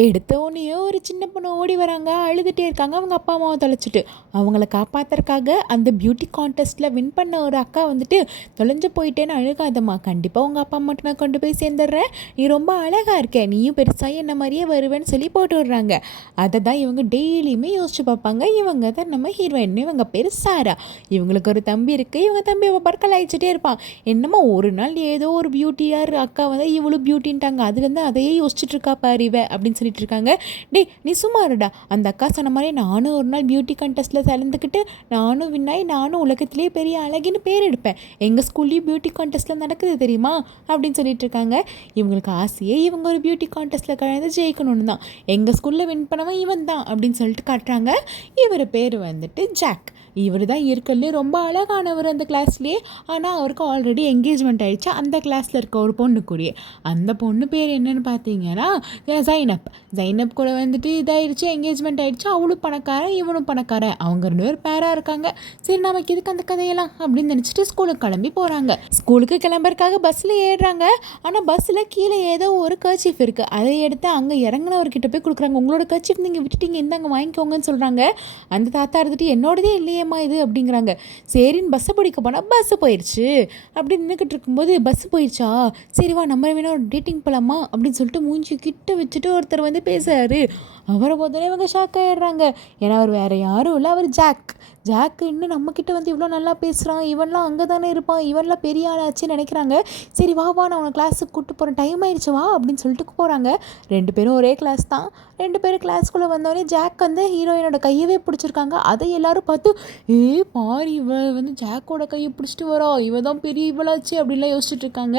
எடுத்த உடனேயே ஒரு சின்ன பொண்ணு ஓடி வராங்க, அழுதுகிட்டே இருக்காங்க அவங்க அப்பா அம்மாவை தொலைச்சிட்டு. அவங்கள காப்பாற்றுறக்காக அந்த பியூட்டி கான்டெஸ்ட்டில் வின் பண்ண ஒரு அக்கா வந்துட்டு, தொலைஞ்சு போயிட்டேன்னு அழுகாதம்மா, கண்டிப்பாக உங்கள் அப்பா அம்மாட்ட நான் கொண்டு போய் சேர்ந்துடுறேன், நீ ரொம்ப அழகாக இருக்க, நீயும் பெருசாக என்ன மாதிரியே வருவேன்னு சொல்லி போட்டு விடுறாங்க. அதை தான் இவங்க டெய்லியுமே யோசிச்சு பார்ப்பாங்க. இவங்க தான் நம்ம ஹீரோயின், இவங்க பேர் சாரா. இவங்களுக்கு ஒரு தம்பி இருக்குது. இவங்க தம்பி பர்க்கல் அழிச்சிட்டே இருப்பான். என்னமோ ஒரு நாள் ஏதோ ஒரு பியூட்டியார் அக்கா வந்து இவ்வளோ பியூட்டின்ட்டாங்க, அதுலேருந்து அதையே யோசிச்சுட்டு இருக்கா பாரு இவ அப்படின்னு சொல்லிட்டு இருக்காங்க. டே நீ சும்மா இருடா, அந்த அக்கா சொன்ன மாதிரி நானும் ஒரு நாள் பியூட்டி கண்டெஸ்ட்டில் கலந்துக்கிட்டு நானும் வின்னாய், நானும் உலகத்திலே பெரிய அழகின்னு பேர் எடுப்பேன், எங்கள் ஸ்கூல்லேயும் பியூட்டி கான்டெஸ்ட்டில் நடக்குது தெரியுமா அப்படின்னு சொல்லிட்டு இருக்காங்க. இவங்களுக்கு ஆசையே இவங்க ஒரு பியூட்டி கான்டெஸ்ட்டில் கலந்து ஜெயிக்கணும்னு தான். எங்கள் ஸ்கூலில் வின் பண்ணவன் இவன் தான் அப்படின்னு சொல்லிட்டு காட்டுறாங்க. இவர் பேர் வந்துட்டு ஜாக். இவர் தான் இருக்கிறதுலே ரொம்ப அழகானவர் அந்த கிளாஸ்லேயே. ஆனால் அவருக்கு ஆல்ரெடி என்கேஜ்மெண்ட் ஆகிடுச்சு அந்த கிளாஸில் இருக்க ஒரு பொண்ணு கூடிய. அந்த பொண்ணு பேர் என்னென்னு பார்த்தீங்கன்னா ஜைனப் கூட வந்துட்டு இதாகிடுச்சு, என்கேஜ்மெண்ட் ஆகிடுச்சு. அவளும் பணக்காரன் இவனும் பணக்காரன், அவங்க 2 பேர் பேராக இருக்காங்க. சரி நமக்கு இதுக்கு அந்த கதையெல்லாம் அப்படின்னு நினச்சிட்டு ஸ்கூலுக்கு கிளம்பி போகிறாங்க. ஸ்கூலுக்கு கிளம்புறதுக்காக பஸ்ஸில் ஏறுறாங்க. ஆனால் பஸ்ஸில் கீழே ஏதோ ஒரு கர்ச்சீஃப் இருக்குது. அதை எடுத்து அங்கே இறங்கினவர்கிட்ட போய் கொடுக்குறாங்க. உங்களோட கர்ச்சீஃப் நீங்கள் விட்டுட்டீங்க, இந்தாங்க வாங்கிக்கோங்கன்னு சொல்கிறாங்க. அந்த தாத்தா இருந்துட்டு என்னோடதே இல்லையே இது அப்படிங்கிறாங்க. சரின்னு பஸ்ஸை பிடிக்க போனால் பஸ்ஸு போயிடுச்சு. அப்படி நின்றுக்கிட்டு இருக்கும்போது பஸ்ஸு போயிடுச்சா, சரிவா நம்ம வேணா ஒரு டேட்டிங் போகலாமா அப்படின்னு சொல்லிட்டு மூஞ்சி கிட்ட வச்சுட்டு ஒருத்தர் வந்து பேசுறாரு. அவரை போதோடனே இவங்க ஷாக் ஆகிடுறாங்க. ஏன்னா அவர் வேறு யாரும் இல்லை, அவர் ஜாக்கு இன்னும் நம்மக்கிட்ட வந்து இவ்வளோ நல்லா பேசுகிறான், இவன்லாம் அங்கே தானே இருப்பான், இவன்லாம் பெரிய ஆளாச்சுன்னு நினைக்கிறாங்க. சரி வா நான் உன கிளாஸுக்கு கூப்பிட்டு போகிறேன், டைம் ஆகிடுச்சு வா அப்படின்னு சொல்லிட்டு போகிறாங்க. 2 பேரும் ஒரே கிளாஸ் தான். 2 பேரும் கிளாஸ்க்குள்ளே வந்தோடனே ஜாக் வந்து ஹீரோயினோட கையவே பிடிச்சிருக்காங்க. அதை எல்லாரும் பார்த்து பாரு இவ வந்து ஜாக்கோட கையை பிடிச்சிட்டு வரா, இவ தான் பெரிய இவளாச்சு அப்படின்லாம் யோசிச்சுட்டு இருக்காங்க.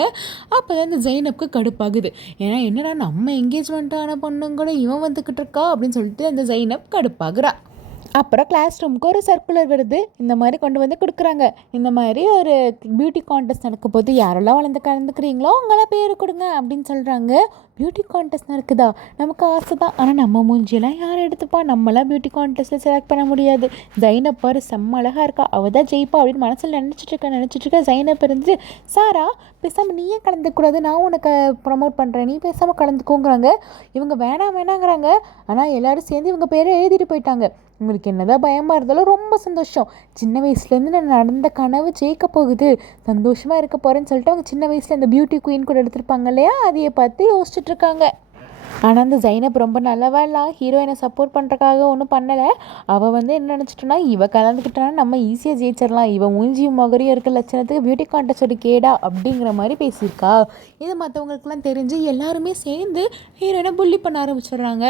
அப்போ தான் இந்த ஜைனப்க்கு கடுப்பாகுது. ஏன்னா என்னடா நம்ம என்கேஜ்மெண்ட்டான பொண்ணுங்க கூட இவன் வந்துக்கிட்டு இருக்கா அப்படின்னு சொல்லிட்டு அந்த ஜைனப் கடுப்பாகுறா. அப்புறம் கிளாஸ் ரூமுக்கு ஒரு சர்க்குலர் வருது. இந்த மாதிரி கொண்டு வந்து கொடுக்குறாங்க. இந்த மாதிரி ஒரு பியூட்டி கான்டெஸ்ட் நடக்க போது யாரெல்லாம் கலந்துக்கிறீங்களோ அவங்களாம் பேர் கொடுங்க அப்படின்னு சொல்கிறாங்க. பியூட்டி கான்டெஸ்ட் நடக்குதா, நமக்கு ஆசை தான், ஆனால் நம்ம மூஞ்சியெல்லாம் யார் எடுத்துப்பா, நம்மளாம் பியூட்டி கான்டெஸ்ட்டில் செலக்ட் பண்ண முடியாது. ஜைனப் பாரு செம்ம அழகாக இருக்கா, அவள் தான் ஜெயிப்பா அப்படின்னு மனசில் நினச்சிட்டு இருக்க. ஜைனப் இருந்துட்டு சாரா பேசாமல் நீயே கலந்துக்கூடாது, நான் உனக்கு ப்ரமோட் பண்ணுறேன், நீ பேசாமல் கலந்துக்கோங்கிறாங்க. இவங்க வேணாங்கிறாங்க. ஆனால் எல்லோரும் சேர்ந்து இவங்க பேரை எழுதிட்டு போயிட்டாங்க. உங்களுக்கு என்னதான் பயமாக இருந்தாலும் ரொம்ப சந்தோஷம், சின்ன வயசுலேருந்து நான் நடந்த கனவு ஜெயிக்க போகுது, சந்தோஷமாக இருக்க போகிறேன்னு சொல்லிட்டு அவங்க சின்ன வயசில் அந்த பியூட்டி குயின் கூட எடுத்திருப்பாங்க இல்லையா, அதையை பார்த்து யோசிச்சுட்டு இருக்காங்க. ஆனால் அந்த ஜைனப் ரொம்ப நல்லவா இல்லை, ஹீரோயினை சப்போர்ட் பண்ணுறக்காக ஒன்றும் பண்ணலை. அவள் வந்து என்ன நினச்சிட்டோன்னா, இவள் கலந்துக்கிட்டோன்னா நம்ம ஈஸியாக ஜெயிச்சிடலாம், இவன் மூஞ்சியும் மகரையும் இருக்க லட்சணத்துக்கு பியூட்டி கான்டெஸ்ட் ஒரு கேடா அப்படிங்கிற மாதிரி பேசியிருக்கா. இது மற்றவங்களுக்குலாம் தெரிஞ்சு எல்லாருமே சேர்ந்து ஹீரோயினை புள்ளி பண்ண ஆரம்பிச்சிடுறாங்க.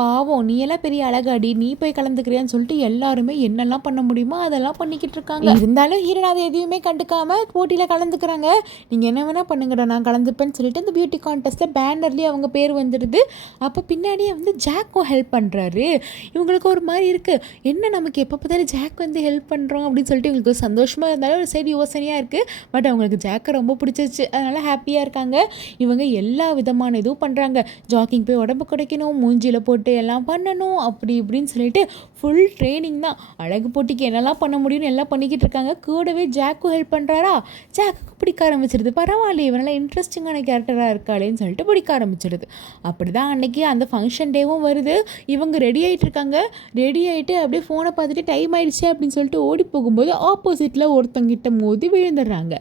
பாவம் நீ எல்லாம் பெரிய அழகாடி, நீ போய் கலந்துக்கிறியான்னு சொல்லிட்டு எல்லாருமே என்னெல்லாம் பண்ண முடியுமோ அதெல்லாம் பண்ணிக்கிட்டு இருக்காங்க. இருந்தாலும் ஹீரோயின் அதை எதுவுமே கண்டுக்காமல் போட்டியில் கலந்துக்கிறாங்க. நீங்கள் என்ன வேணால் பண்ணுங்கடா, நான் கலந்துப்பேன்னு சொல்லிட்டு அந்த பியூட்டி கான்டெஸ்ட்டில் பேனர்லேயே அவங்க பேர் வந்துடுது. அப்போ பின்னாடியே வந்து ஜாக்கும் ஹெல்ப் பண்ணுறாரு. இவங்களுக்கு ஒரு மாதிரி இருக்குது, என்ன நமக்கு எப்போ பார்த்தாலும் ஜாக் வந்து ஹெல்ப் பண்ணுறோம் அப்படின்னு சொல்லிட்டு இவங்களுக்கு சந்தோஷமாக இருந்தாலும் ஒரு சைடு யோசனையாக இருக்குது. பட் அவங்களுக்கு ஜாக்கை ரொம்ப பிடிச்சிச்சு, அதனால் ஹாப்பியாக இருக்காங்க. இவங்க எல்லா விதமான இதுவும் பண்ணுறாங்க. ஜாக்கிங் போய் உடம்பு குறைக்கணும், மூஞ்சியில் போட்டு எல்லாம் பண்ணணும், அப்படி இப்படின்னு சொல்லிட்டு ஃபுல் ட்ரைனிங் தான். அழகு போட்டிக்கு என்னெல்லாம் பண்ண முடியும்னு எல்லாம் பண்ணிக்கிட்டு இருக்காங்க. கூடவே ஜாக்கும் ஹெல்ப் பண்ணுறாரா. ஜாக்கு பிடிக்க ஆரம்பிச்சிருது. பரவாயில்ல இவனால் இன்ட்ரெஸ்டிங்கான கேரக்டராக இருக்காளேன்னு சொல்லிட்டு பிடிக்க ஆரம்பிச்சிடுது. அப்படி தான் அன்றைக்கி அந்த ஃபங்க்ஷன் டேவும் வருது. இவங்க ரெடி ஆகிட்டு இருக்காங்க. ரெடி ஆகிட்டு அப்படியே ஃபோனை பார்த்துட்டு டைம் ஆகிடுச்சு அப்படின்னு சொல்லிட்டு ஓடி போகும்போது ஆப்போசிட்டில் ஒருத்தங்கிட்ட மோதி விழுந்துடுறாங்க.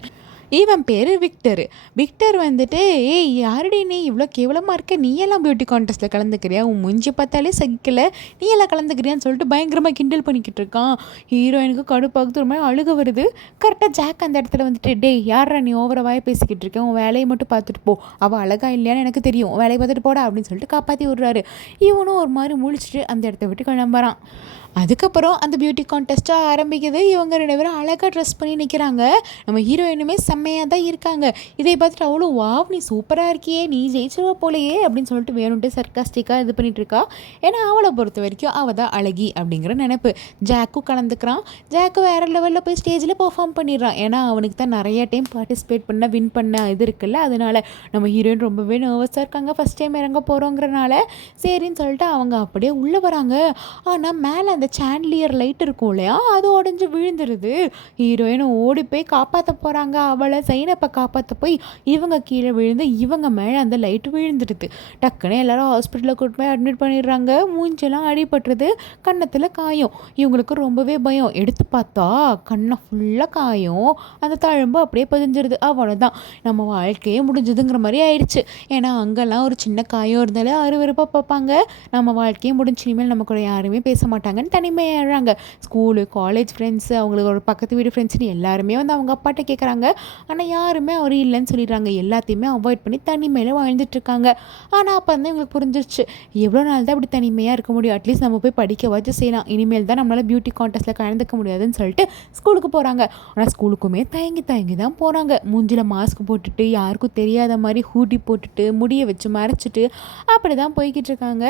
இவன் பேர் விக்டர் வந்துட்டு, ஏய் யாருடி நீ இவ்வளோ கேவலமாக இருக்க, நீ எல்லாம் பியூட்டி கான்டெஸ்ட்டில் கலந்துக்கிறியா, உன் மூஞ்சி பார்த்தாலே சகிக்கலை, நீ எல்லாம் கலந்துக்கிறியான்னு சொல்லிட்டு பயங்கரமாக கிண்டல் பண்ணிக்கிட்டு இருக்கான். ஹீரோயினுக்கு கடுப்பாகுது, ஒரு மாதிரி அழுக வருது. கரெக்டாக ஜாக் அந்த இடத்துல வந்துட்டு, டே யாரா நீ ஓவர வாயை பேசிக்கிட்டு இருக்கேன், உன் வேலையை மட்டும் பார்த்துட்டு போ, அவள் அழகா இல்லையான்னு எனக்கு தெரியும், வேலையை பார்த்துட்டு போடா அப்படின்னு சொல்லிட்டு காப்பாற்றி விடுறாரு. இவனும் ஒரு மாதிரி முழிச்சிட்டு அந்த இடத்த விட்டு கிளம்புறான். அதுக்கப்புறம் அந்த பியூட்டி கான்டெஸ்ட்டாக ஆரம்பிக்குது. இவங்க 2 பேரும் அழகாக ட்ரெஸ் பண்ணி நிற்கிறாங்க. நம்ம ஹீரோயினுமே செம்மையாக தான் இருக்காங்க. இதை பார்த்துட்டு அவ்வளோ வாவ் நீ சூப்பராக இருக்கியே, நீ ஜெயிச்சிருவா போலையே அப்படின்னு சொல்லிட்டு வேணும்ட்டு சர்க்காஸ்டிக்காக இது பண்ணிகிட்டு இருக்கா. ஏன்னா அவளை பொறுத்த வரைக்கும் அவள் தான் அழகி அப்படிங்கிற நினைப்பு. ஜாக்கும் கலந்துக்கிறான். ஜாக்கு வேறு லெவலில் போய் ஸ்டேஜில் பெர்ஃபார்ம் பண்ணிடுறான். ஏன்னா அவனுக்கு தான் நிறைய டைம் பார்ட்டிசிபேட் பண்ண வின் பண்ண இது இருக்குல்ல, அதனால நம்ம ஹீரோயின் ரொம்பவே நர்வஸாக இருக்காங்க. ஃபஸ்ட் டைம் இறங்க போகிறோங்கிறனால சரின்னு சொல்லிட்டு அவங்க அப்படியே உள்ளே வராங்க. ஆனால் மேலே அந்த சாண்ட்லியர் லைட் இருக்கும் இல்லையா, அது உடஞ்சி விழுந்துருது. ஹீரோயினும் ஓடி போய் காப்பாற்ற போகிறாங்க. அவளை சைனப்பை காப்பாற்ற போய் இவங்க கீழே விழுந்து இவங்க மேலே அந்த லைட்டு விழுந்துடுது. டக்குன்னு எல்லாரும் ஹாஸ்பிட்டலில் கூட்டு போய் அட்மிட் பண்ணிடுறாங்க. மூஞ்செல்லாம் அடிபட்டுறது, கன்னத்தில் காயம். இவங்களுக்கு ரொம்பவே பயம். எடுத்து பார்த்தா கண்ணை ஃபுல்லாக காயம், அந்த தழும்பு அப்படியே பதிஞ்சிருது. அவ்வளோதான், நம்ம வாழ்க்கையே முடிஞ்சதுங்கிற மாதிரி ஆயிடுச்சு. ஏன்னா அங்கெல்லாம் ஒரு சின்ன காயம் இருந்தாலே அருவருப்பாக பார்ப்பாங்க. நம்ம வாழ்க்கையே முடிஞ்சு இனிமேல் நம்ம கூட யாருமே பேச மாட்டாங்கன்னு தனிமையாகிறாங்க. ஸ்கூலு, காலேஜ் ஃப்ரெண்ட்ஸு, அவங்களுக்கு ஒரு பக்கத்து வீடு ஃப்ரெண்ட்ஸ்னு எல்லாருமே வந்து அவங்க அப்பாட்ட கேட்குறாங்க. ஆனால் யாருமே அவர் இல்லைன்னு சொல்லிடுறாங்க. எல்லாத்தையுமே அவாய்ட் பண்ணி தனிமையில் வாழ்ந்துட்டுருக்காங்க. ஆனால் அப்போ வந்து இவங்களுக்கு புரிஞ்சிருச்சு, எவ்வளோ நாள் தான் அப்படி தனிமையாக இருக்க முடியும், அட்லீஸ்ட் நம்ம போய் படிக்கவாச்சும் செய்யலாம், இனிமேல் தான் நம்மளால் பியூட்டி கான்டெஸ்ட்டில் கலந்துக்க முடியாதுன்னு சொல்லிட்டு ஸ்கூலுக்கு போகிறாங்க. ஆனால் ஸ்கூலுக்குமே தயங்கி தான் போகிறாங்க. மூஞ்சில் மாஸ்க் போட்டுட்டு, யாருக்கும் தெரியாத மாதிரி ஹூடி போட்டுட்டு, முடியை வச்சு மறைச்சிட்டு அப்படி தான் போய்கிட்டு இருக்காங்க.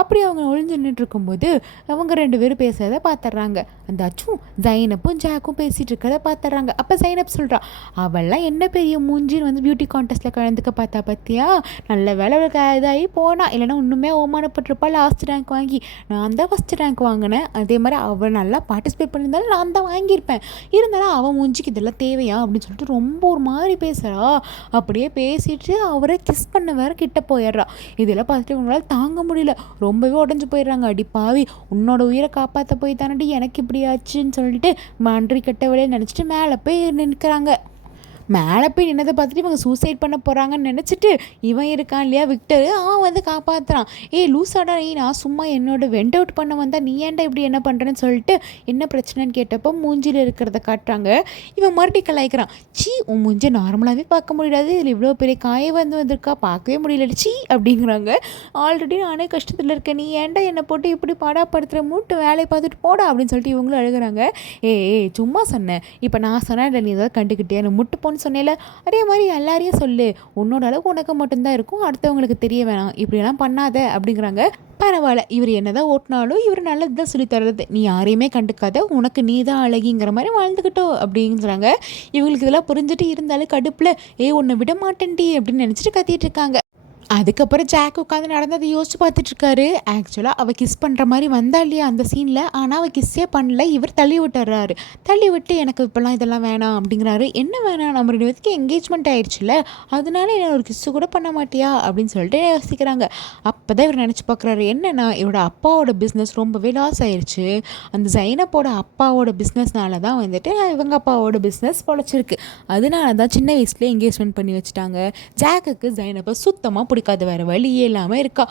அப்படி அவங்க ஒழிஞ்சு நின்றுட்டு இருக்கும்போது அவங்க 2 பேரும் பேசுறதை பார்த்துட்றாங்க. அந்த அச்சும் ஜைனப்பும் ஜாக்கும் பேசிகிட்டு இருக்கிறத பார்த்துட்றாங்க. அப்போ ஜைனப் சொல்கிறா, அவள்லாம் என்ன பெரிய மூஞ்சின்னு வந்து பியூட்டி கான்டெஸ்ட்டில் கலந்துக்க பார்த்தா பார்த்தியா, நல்ல வேலை இதாகி போனா, இல்லைன்னா இன்னுமே அவமானப்பட்டிருப்பா. லாஸ்ட் ரேங்க் வாங்கி நான் தான் ஃபஸ்ட் ரேங்க் வாங்கினேன். அதே மாதிரி அவள் நல்லா பார்ட்டிசிபேட் பண்ணியிருந்தாலும் நான் தான் வாங்கியிருப்பேன். இருந்தாலும் அவன் மூஞ்சிக்கு இதெல்லாம் தேவையா அப்படின்னு சொல்லிட்டு ரொம்ப ஒரு மாதிரி பேசுகிறா. அப்படியே பேசிட்டு அவரை கிஸ் பண்ண வேற கிட்ட போயிடுறா. இதெல்லாம் பார்த்துட்டு இவங்களால தாங்க முடியல, ரொம்பவே உடஞ்சி போயிடுறாங்க. அடி பாவி, உன்னோட உயிரை காப்பாற்ற போய் தானடி எனக்கு இப்படி ஆச்சுன்னு சொல்லிட்டு மன்றி கட்ட வேலையை நினச்சிட்டு மேலே போய் நிற்கிறாங்க. மேலே போய் நின்னதை பார்த்துட்டு இவங்க சூசைட் பண்ண போகிறாங்கன்னு நினச்சிட்டு இவன் இருக்கான் இல்லையா விக்டர், அவன் வந்து காப்பாற்றுறான். லூசாடா, நான் சும்மா என்னோட வெண்ட் அவுட் பண்ண வந்தால் நீ ஏன்டா இப்படி என்ன பண்ணுறேன்னு சொல்லிட்டு என்ன பிரச்சனைன்னு கேட்டப்போ மூஞ்சியில் இருக்கிறத காட்டுறாங்க. இவன் மறுபடி கலாய்க்கிறான். உன் மூஞ்சி நார்மலாகவே பார்க்க முடியாது, இதில் இவ்வளோ பெரிய காய வந்திருக்கா, பார்க்கவே முடியல அப்படிங்கிறாங்க. ஆல்ரெடி நானே கஷ்டத்தில் இருக்கேன், நீ ஏன்டா என்னை போட்டு இப்படி பாடாப்படுத்துகிற, மூட்டு வேலையை பார்த்துட்டு போடா அப்படின்னு சொல்லிட்டு இவங்களும் அழுகிறாங்க. சும்மா சொன்னேன், இப்போ நான் சொன்னேன் இல்லை, நீ ஏதாவது கண்டுக்கிட்டே எனக்கு முட்டு போன்னு சொன்னேல, அதே மாதிரி எல்லாரையும் சொல்லு, உன்னோட அளவுக்கு உனக்கு மட்டும்தான் இருக்கும், அடுத்தவங்களுக்கு தெரிய வேணாம், இப்படியெல்லாம் பண்ணாத அப்படிங்கிறாங்க. பரவாயில்ல, இவர் என்னதான் ஓட்டினாலும் இவர் நல்லது தான் சொல்லி தர்றது, நீ யாரையுமே கண்டுக்காத, உனக்கு நீ தான் அழகிங்கிற மாதிரி வாழ்ந்துக்கிட்டோம் அப்படிங்கிறாங்க. இவங்களுக்கு இதெல்லாம் புரிஞ்சுட்டு இருந்தாலும் கடுப்பில் உன்னை விட மாட்டேன்டி அப்படின்னு நினச்சிட்டு கத்திட்டு இருக்காங்க. அதுக்கப்புறம் ஜாக் உட்காந்து நடந்ததை யோசிச்சு பார்த்துட்ருக்காரு. ஆக்சுவலாக அவள் கிஸ் பண்ணுற மாதிரி வந்தா இல்லையா அந்த சீனில், ஆனால் அவள் கிஸ்ஸே பண்ணல, இவர் தள்ளி விட்டுறாரு. தள்ளி விட்டு எனக்கு இப்போல்லாம் இதெல்லாம் வேணாம் அப்படிங்கிறாரு. என்ன வேணாம், நம்ம 2 பேருக்கு என்கேஜ்மெண்ட் ஆயிடுச்சுல, அதனால என்ன ஒரு கிஸ்ஸு கூட பண்ண மாட்டியா அப்படின்னு சொல்லிட்டு யோசிக்கிறாங்க. அப்போ தான் இவர் நினச்சி பார்க்குறாரு, என்னென்னா இவரோட அப்பாவோட பிஸ்னஸ் ரொம்பவே லாஸ் ஆயிடுச்சு. அந்த ஜைனப்போட அப்பாவோட பிஸ்னஸ்னால தான் வந்துட்டு இவங்க அப்பாவோட பிஸ்னஸ் பொழைச்சிருக்கு. அதனால தான் சின்ன வயசுலேயே என்கேஜ்மெண்ட் பண்ணி வச்சுட்டாங்க. ஜாக்குக்கு ஜைனப்பை சுத்தமாக பிடிக்காது, வேறு வழியே இல்லாமல் இருக்கா.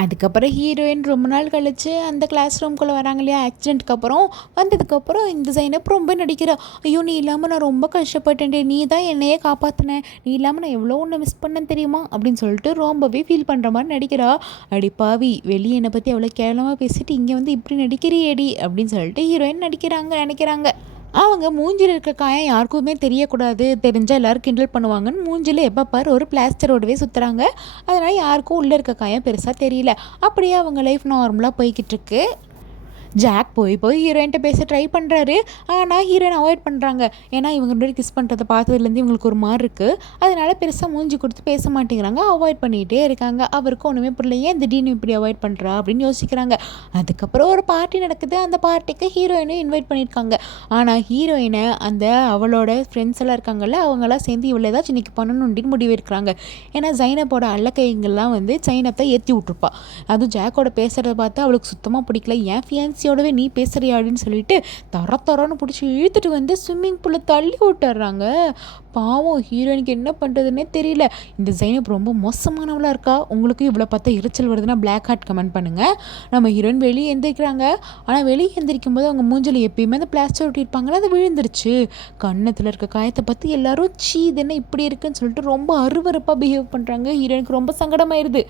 அதுக்கப்புறம் ஹீரோயின் ரொம்ப நாள் கழிச்சு அந்த கிளாஸ் ரூம்குள்ளே வராங்க இல்லையா, ஆக்சிடென்ட்க்கு அப்புறம் வந்ததுக்கப்புறம் இந்த ஜைனப் ரொம்ப நடிக்கிறா. ஐயோ, நீ இல்லாமல் நான் ரொம்ப கஷ்டப்பட்டேன்டே, நீ தான் என்னையே காப்பாற்றினேன், நீ இல்லாமல் நான் எவ்வளோ ஒன்று மிஸ் பண்ணேன்னு தெரியுமா அப்படின்னு சொல்லிட்டு ரொம்பவே ஃபீல் பண்ணுற மாதிரி நடிக்கிறா. அடி பாவி, வெளியே என்னை பற்றி எவ்வளோ கேவலமாக பேசிட்டு இங்கே வந்து இப்படி நடிக்கிறியேடி அப்படின்னு சொல்லிட்டு ஹீரோயின் நினைக்கிறாங்க. அவங்க மூஞ்சில் இருக்க காயம் யாருக்குமே தெரியக்கூடாது, தெரிஞ்சால் எல்லோரும் கிண்டல் பண்ணுவாங்கன்னு மூஞ்சில் எப்போ பாரு ஒரு பிளாஸ்டரோடவே சுற்றுறாங்க. அதனால் யாருக்கும் உள்ளே இருக்க காயம் பெருசாக தெரியல. அப்படியே அவங்க லைஃப் நார்மலாக போய்கிட்டு இருக்கு. ஜாக் போய் ஹீரோயின்ட்ட பேச ட்ரை பண்ணுறாரு. ஆனால் ஹீரோயின் அவாய்ட் பண்ணுறாங்க. ஏன்னா இவங்க 2 பேரும் கிஸ் பண்ணுறதை பார்த்ததுலேருந்து இவங்களுக்கு ஒரு மாதிரி இருக்குது. அதனால் பெருசாக மூஞ்சி கொடுத்து பேச மாட்டேங்கிறாங்க, அவாய்ட் பண்ணிகிட்டே இருக்காங்க. அவருக்கு ஒன்றுமே புரியல, ஏன் திடீர்னு இப்படி அவாய்ட் பண்ணுறா அப்படின்னு யோசிக்கிறாங்க. அதுக்கப்புறம் ஒரு பார்ட்டி நடக்குது. அந்த பார்ட்டிக்கு ஹீரோயினும் இன்வைட் பண்ணியிருக்காங்க. ஆனால் ஹீரோயினை அந்த அவளோட ஃப்ரெண்ட்ஸ் எல்லாம் இருக்காங்கல்ல, அவங்களாம் சேர்ந்து இவ்வளோ ஏதாச்சும் இன்றைக்கி பண்ணணுன்னு முடிவு இருக்கிறாங்க. ஏன்னா ஜைனப்போட அல்லக்கைங்கள்லாம் வந்து ஜைனப்பை ஏற்றி விட்ருப்பா. அதுவும் ஜாக்கோட பேசுகிறத பார்த்து அவளுக்கு சுத்தமாக பிடிக்கல. ஏன் ஃபியான்சியோடவே நீ பேசுறியாடின்னு சொல்லிட்டு தரன்னு பிடிச்சி இழுத்துட்டு வந்து ஸ்விம்மிங் பூலில் தள்ளி விட்டுறாங்க. பாவம், ஹீரோயினுக்கு என்ன பண்ணுறதுன்னே தெரியல. இந்த ஜைனப் ரொம்ப மோசமானவளாக இருக்கா. உங்களுக்கு இவ்வளோ பார்த்தா எரிச்சல் வருதுன்னா பிளாக் ஹார்ட் கமெண்ட் பண்ணுங்கள். நம்ம ஹீரோயின் வெளியே எந்திரிக்கிறாங்க. ஆனால் வெளியே எந்திரிக்கும் போது அவங்க மூஞ்சில் எப்பயுமே அந்த பிளாஸ்டர் ஒட்டியிருப்பாங்களே, அது விழுந்துருச்சு. கன்னத்தில் இருக்க காயத்தை பார்த்து எல்லாரும் இது என்ன இப்படி இருக்குன்னு சொல்லிட்டு ரொம்ப அருவருப்பாக பிஹேவ் பண்ணுறாங்க. ஹீரோயினுக்கு ரொம்ப சங்கடமாயிருது.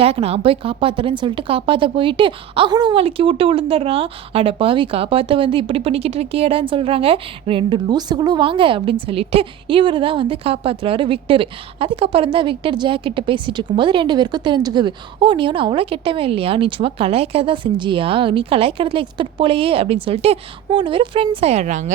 ஜாக் நான் போய் காப்பாற்றுறேன்னு சொல்லிட்டு காப்பாற்ற போயிட்டு அவனும் வலிக்கி விட்டு விழுந்துடுறான். அட பாவி, காப்பாற்ற வந்து இப்படி பண்ணிக்கிட்டு இருக்கியடான்னு சொல்கிறாங்க. 2 லூசுகளும் வாங்க அப்படின்னு சொல்லிட்டு இவர் தான் வந்து காப்பாற்றுறாரு விக்டர். அதுக்கப்புறம் தான் விக்டர் ஜாக் கிட்ட பேசிகிட்டு இருக்கும்போது 2 பேருக்கும் தெரிஞ்சுக்குது. நீ ஒன்றும் அவ்வளோ கெட்டவே இல்லையா, நீ சும்மா கலாய்க்க தான் செஞ்சியா, நீ கலாய்க்கிறதுல எக்ஸ்பெக்ட் போலையே அப்படின்னு சொல்லிட்டு 3 பேர் ஃப்ரெண்ட்ஸ் ஆயிடுறாங்க.